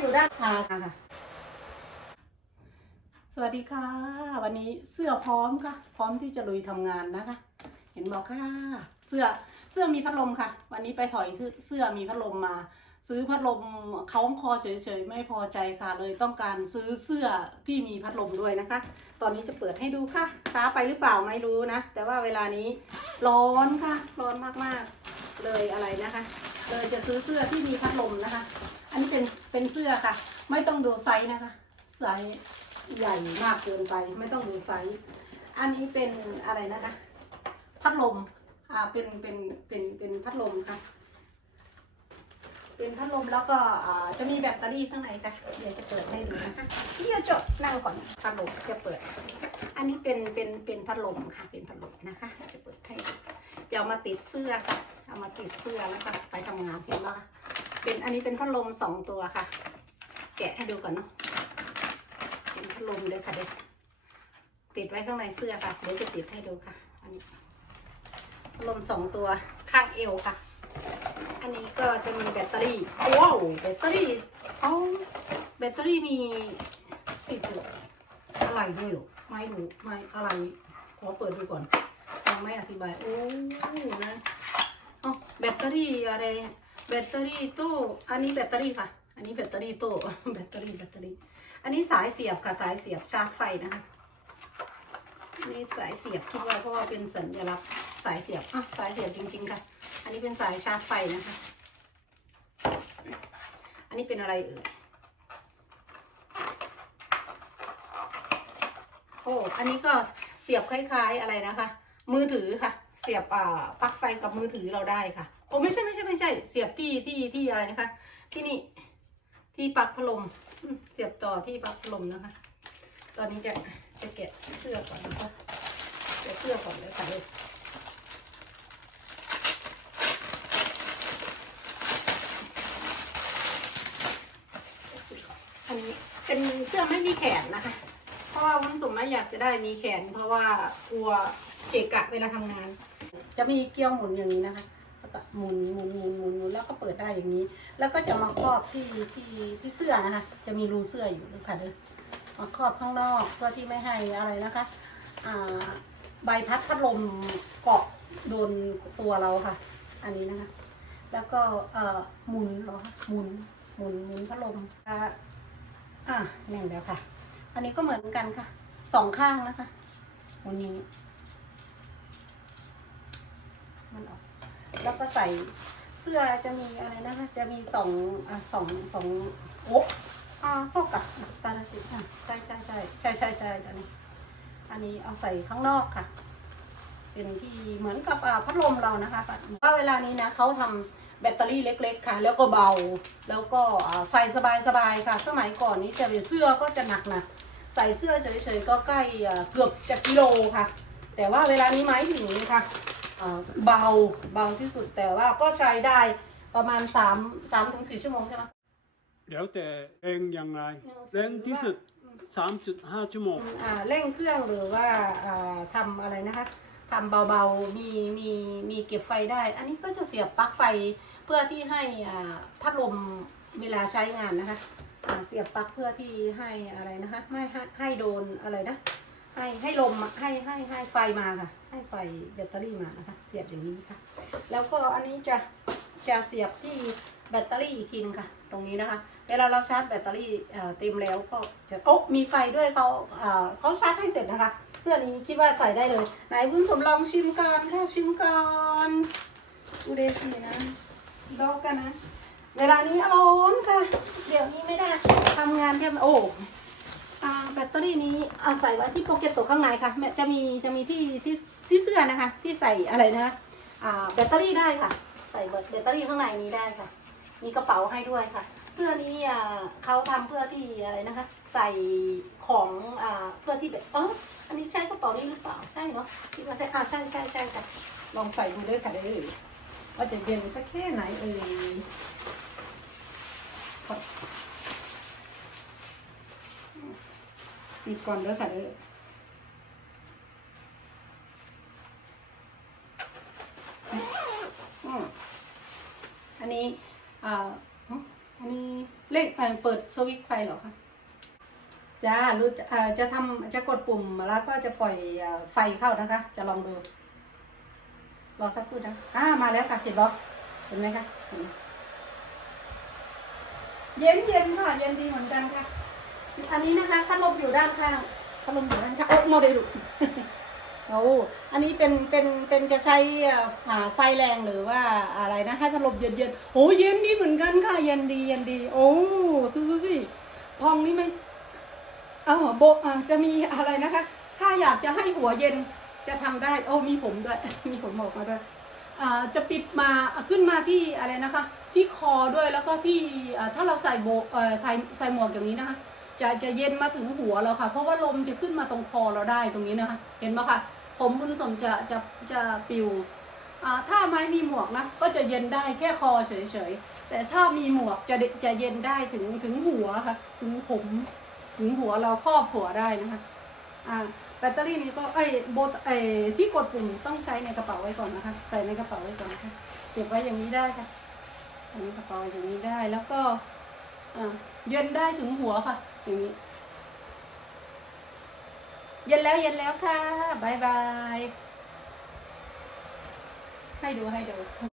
อยู่ด้านอ่าค่ะ สวัสดีค่ะ วันนี้เสื้อพร้อมค่ะ พร้อมที่จะลุยทำงานนะคะ เห็นบอกค่ะ เสื้อเสื้อมีพัดลมค่ะ วันนี้ไปถอยเสื้อมีพัดลมมา ซื้อพัดลมคล้องคอเฉยๆไม่พอใจค่ะ เลยต้องการซื้อเสื้อที่มีพัดลมด้วยนะคะ ตอนนี้จะเปิดให้ดูค่ะ ช้าไปหรือเปล่าไม่รู้นะ แต่ว่าเวลานี้ร้อนค่ะ ร้อนมากๆ เลยอะไรนะคะเลยจะซื้อเสื้อที่มีพัดลมนะคะ อันนี้เป็นเป็นเสื้อค่ะ ไม่ต้องดูไซส์นะคะไซส์ใหญ่มากเกินไป ไม่ต้องดูไซส์อันนี้เป็นอะไรนะคะ พัดลมอ่าเป็นเป็นเป็นเป็นพัดลมค่ะ เป็นพัดลมแล้วก็อ่าจะมีแบตเตอรี่ข้างในค่ะเดี๋ยวจะเปิดให้ดูนะคะพี่จะจดนั่งก่อนพัดลมจะเปิด อันนี้เป็นเป็นเป็นพัดลมค่ะ เป็นพัดลมนะคะ จะเปิดให้จะเอามาติดเสื้อค่ะ มาติดเสื้อแล้วก็ไปทำงานเห็นไหมคะเป็นอันนี้เป็นพัดลมสองตัวค่ะ แกะให้ดูก่อนเนาะเป็นพัดลมเลยค่ะเด็กติดไว้ข้างในเสื้อค่ะเดี๋ยวจะติดให้ดูค่ะ อันนี้พัดลมสองตัวข้างเอวค่ะ อันนี้ก็จะมีแบตเตอรี่ว้าวแบตเตอรี่เอาแบตเตอรี่มีติดอยู่อะไรด้วยหรอไม่รู้ไม่อะไรขอเปิดดูก่อนยังไม่อธิบายโอ้นะ ตเตอรี่อะไรแบตเตอรี่ตู้ อันนี้แบตเตอรี่ค่ะ อันนี้แบตเตอรี่ตู้แบตเตอรี่แบตเตอรี่ อันนี้สายเสียบค่ะสายเสียบชาร์จไฟนะคะนนี้สายเสียบคิดว่าเพราะว่าเป็นสัญลักษณ์สายเสียบอะสายเสียบจริงๆค่ะ อันนี้เป็นสายชาร์จไฟนะคะ อันนี้เป็นอะไรเอ่ยโอ้อันนี้ก็เสียบคล้ายๆอะไรนะคะ มือถือค่ะ เสียบปลั๊กไฟกับมือถือเราได้ค่ะ โอ้ไม่ใช่ไม่ใช่ไม่ใช่ เสียบที่ที่ที่อะไรนะคะ ที่นี่ที่ปลั๊กพัดลมเสียบต่อที่ปลั๊กพัดลมนะคะ ตอนนี้จะจะแกะเสื้อก่อนนะคะแกะเสื้อก่อนเลยค่ะเลยอันนี้เป็นเสื้อไม่มีแขนนะคะ เพราะว่าวุ้นสุ่มไม่อยากจะได้มีแขน เพราะว่ากลัวเกะกะเวลาทำงาน จะมีเกลียวหมุนอย่างนี้นะคะ ก็หมุนหมุนหมุนหมุนหมุนแล้วก็เปิดได้อย่างนี้ แล้วก็จะมาครอบที่ที่ที่เสื้อนะคะ จะมีรูเสื้ออยู่ด้วยค่ะเด้อมาครอบข้างนอกเพื่อที่ไม่ให้อะไรนะคะอ่าใบพัดพัดลมเกาะโดนตัวเราค่ะ อันนี้นะคะ แล้วก็เอ่อหมุนเหรอคะหมุนหมุนหมุนพัดลมอ่าอะหน่งเดียวค่ะ อันนี้ก็เหมือนกันค่ะสองข้างนะคะวันนี้ออก แล้วก็ใส่เสื้อจะมีอะไรนะคะ จะมีสองอะสองสองโอ๊ะอ่าโซกะตาลชิอะใช่ใช่ใช่ใช่ใช่ใช่อันนี้ อันนี้เอาใส่ข้างนอกค่ะ เป็นที่เหมือนกับพัดลมเรานะคะว่าเวลานี้นะเขาทำแบตเตอรี่เล็ก ๆ ค่ะ แล้วก็เบา แล้วก็ใส่สบายๆค่ะ สมัยก่อนนี้จะเป็นเสื้อก็จะหนักนะใส่เสื้อเฉยๆก็ใกล้เกือบจะกิโลค่ะ แต่ว่าเวลานี้ไม้ถึงค่ะ อ่าเบาเบาที่สุดแต่ว่าก็ใช้ได้ประมาณ3 3ถึง4ชั่วโมงใช่ไหม แล้วแต่เองอย่างไรเออเร่งที่สุด 3.5 ชั่วโมง อ่าเร่งเครื่องหรือว่าอ่าทำอะไรนะคะทำเบาๆมีมีมีเก็บไฟได้ อันนี้ก็จะเสียบปลั๊กไฟเพื่อที่ให้อ่าพัดลมเวลาใช้งานนะคะอ่าเสียบปลั๊กเพื่อที่ให้อะไรนะคะไม่ให้ให้โดนอะไรนะ ให้ให้ลมอะให้ให้ให้ไฟมาค่ะ ให้ไฟแบตเตอรี่มานะคะ เสียบอย่างนี้ค่ะ แล้วก็อันนี้จะจะเสียบที่แบตเตอรี่อีกทีนึงค่ะ ตรงนี้นะคะ เวลาเราชาร์จแบตเตอรี่เอ่อเต็มแล้วก็จะโอ๊ะมีไฟด้วยเขาเอ่อเขาชาร์จให้เสร็จนะคะ เสื้อนี้คิดว่าใส่ได้เลย ไหนบุญสมลองชิมก่อนค่ะชิมก่อนอุเดชีนะลอกกันนะ เวลานี้ร้อนค่ะ เดี๋ยวนี้ไม่ได้ทำงานแทบโอ้ ตเตอรี่นี้เอาใส่ไว้ที่โปเกตโตข้างในค่ะแม่จะมีจะมีที่ที่ที่เสื้อนะคะ ที่ใส่อะไรนะอ่าแบตเตอรี่ได้ค่ะ ใส่แบตเตอรี่ข้างในนี้ได้ค่ะ มีกระเป๋าให้ด้วยค่ะ เสื้อนี้อ่าเขาทำเพื่อที่อะไรนะคะ ใส่ของอ่าเพื่อที่แบบเอออันนี้ใช่กระเป๋านี้หรือเปล่าใช่เนาะคิดว่าใช่อ่าใช่ใช่ใช่ค่ะลองใส่ดูด้วยค่ะได้เลยว่าจะเย็นสักแค่ไหนเอ่ย ปิดก่อนด้วยค่ะเด้ออันนี้อ่าอันนี้เร่งอ่อเปิดสวิตช์ไฟหรอคะจ้ารู้จะจะทำจะกดปุ่มแล้วก็จะปล่อยไฟเข้านะคะ จะลองดูรอสักครู่นะอ่ามาแล้วค่ะเห็นบอเห็นไหมคะเห็นไหมเย็นเย็นค่ะ เย็นดีเหมือนกันค่ะ อันนี้นะคะพัดลมอยู่ด้านข้างพัดลมอยู่ด้านข้างโอ้โมเดลโอ้อันนี้เป็นเป็นเป็นจะใช้อ่าไฟแรงหรือว่าอะไรนะให้พัดลมเย็นเย็นโอ้เย็นดีเหมือนกันค่ะเย็นดีเย็นดี โอ้ซูซูซี่พองนี่ไหมเอ้าโบอ่าจะมีอะไรนะคะ ถ้าอยากจะให้หัวเย็นจะทำได้ โอ้มีผมด้วย มีผมออกมาด้วยอ่าจะปิดมาขึ้นมาที่อะไรนะคะ ที่คอด้วยแล้วก็ที่อ่าถ้าเราใส่โบเอ่อใส่ใส่หมวกอย่างนี้นะคะ จะจะเย็นมาถึงหัวเราค่ะ เพราะว่าลมจะขึ้นมาตรงคอเราได้ตรงนี้นะคะ เห็นไหมคะผมบุญสมจะจะจะปิวอ่าถ้าไม่มีหมวกนะก็จะเย็นได้แค่คอเฉยๆแต่ถ้ามีหมวกจะจะเย็นได้ถึงถึงหัวค่ะ ถึงผมถึงหัวเราครอบหัวได้นะคะอ่าแบตเตอรี่นี้ก็ไอ้โบตไอ้ที่กดปุ่มต้องใช้ในกระเป๋าไว้ก่อนนะคะใส่ในกระเป๋าไว้ก่อนนะคะเก็บไว้อย่างนี้ได้ค่ะใส่ในกระเป๋าอย่างนี้ได้แล้วก็อ่าเย็นได้ถึงหัวค่ะ อย่างนี้ เย็นแล้วเย็นแล้วค่ะบายบาย ให้ดูให้ดู